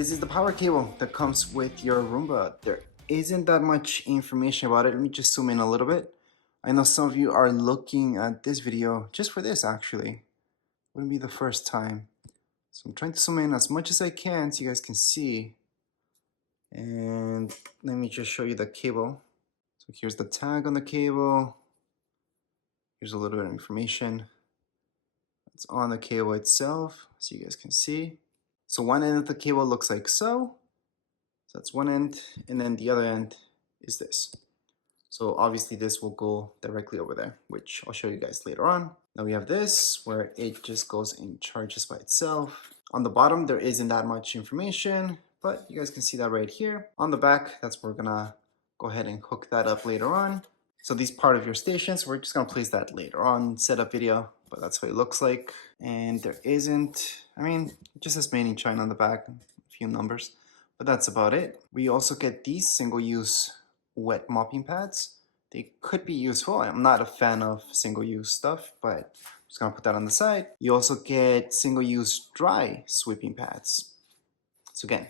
This is the power cable that comes with your Roomba. There isn't that much information about it. Let me just zoom in a little bit. I know some of you are looking at this video just for this actually. Wouldn't be the first time. So I'm trying to zoom in as much as I can so you guys can see. And let me just show you the cable. So here's the tag on the cable. Here's a little bit of information. It's on the cable itself so you guys can see. So one end of the cable looks like so. So that's one end, and then the other end is this. So obviously this will go directly over there, which I'll show you guys later on. Now we have this where it just goes and charges by itself. On the bottom, there isn't that much information, but you guys can see that right here. On the back, that's where we're gonna go ahead and hook that up later on. So these part of your stations, we're just gonna place that later on, setup video, but that's what it looks like. And there isn't, I mean, it just says made in China on the back, a few numbers. But that's about it. We also get these single-use wet mopping pads. They could be useful. I'm not a fan of single-use stuff, but I'm just gonna put that on the side. You also get single-use dry sweeping pads. So again,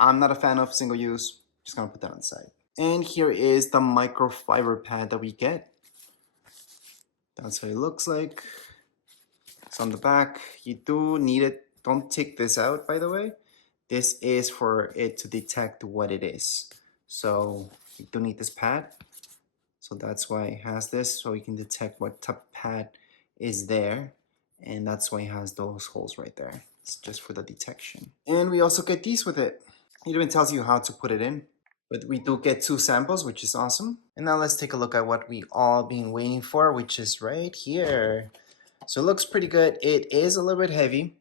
I'm not a fan of single-use, just gonna put that on the side. And here is the microfiber pad that we get. That's what it looks like. It's on the back. You do need it. Don't take this out, by the way. This is for it to detect what it is. So you don't need this pad. So that's why it has this, so we can detect what type of pad is there. And that's why it has those holes right there. It's just for the detection. And we also get these with it. It even tells you how to put it in. But we do get 2 samples, which is awesome. And now let's take a look at what we all been waiting for, which is right here. So it looks pretty good. It is a little bit heavy.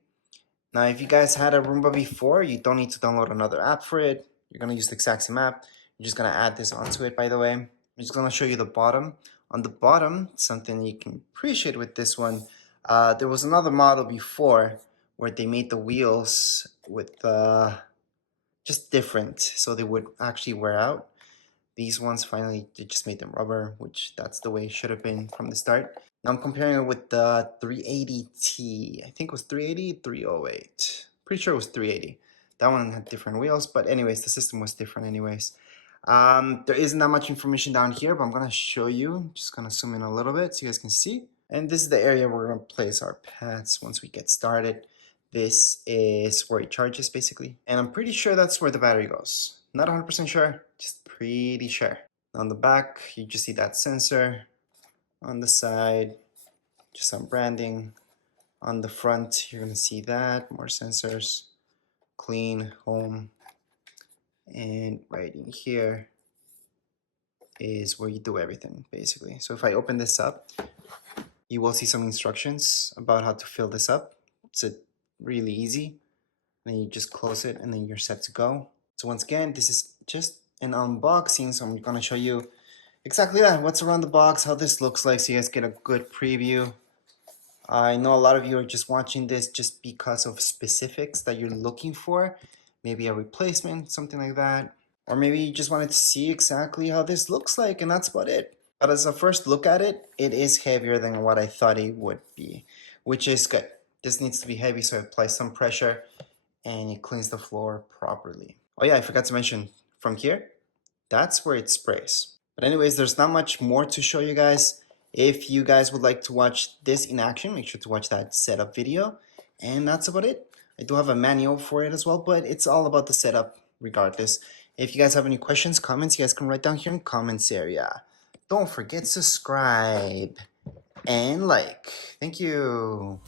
Now, if you guys had a Roomba before, you don't need to download another app for it. You're going to use the exact same app. You're just going to add this onto it, by the way. I'm just going to show you the bottom. On the bottom, something you can appreciate with this one, there was another model before where they made the wheels with just different, so they would actually wear out. These ones, finally, they just made them rubber, which that's the way it should have been from the start. Now I'm comparing it with the 380T. I think it was 380, 308. Pretty sure it was 380. That one had different wheels, but anyways, the system was different anyways. There isn't that much information down here, but I'm gonna show you. Just gonna zoom in a little bit so you guys can see. And this is the area where we're gonna place our pads once we get started. This is where it charges basically. And I'm pretty sure that's where the battery goes. Not 100% sure, just pretty sure. On the back, you just see that sensor. On the side, just some branding. On the front, you're gonna see that, more sensors. Clean, home. And right in here is where you do everything, basically. So if I open this up, you will see some instructions about how to fill this up. It's really easy. Then you just close it and then you're set to go. So once again, this is just an unboxing, so I'm gonna show you exactly that, what's around the box, how this looks like, so you guys get a good preview. I know a lot of you are just watching this just because of specifics that you're looking for, maybe a replacement, something like that, or maybe you just wanted to see exactly how this looks like, and that's about it. But as a first look at it, it is heavier than what I thought it would be, which is good. This needs to be heavy, so I apply some pressure and it cleans the floor properly. Oh yeah, I forgot to mention, from here, that's where it sprays. But anyways, there's not much more to show you guys. If you guys would like to watch this in action, make sure to watch that setup video. And that's about it. I do have a manual for it as well, but it's all about the setup regardless. If you guys have any questions, comments, you guys can write down here in the comments area. Don't forget to subscribe and like. Thank you.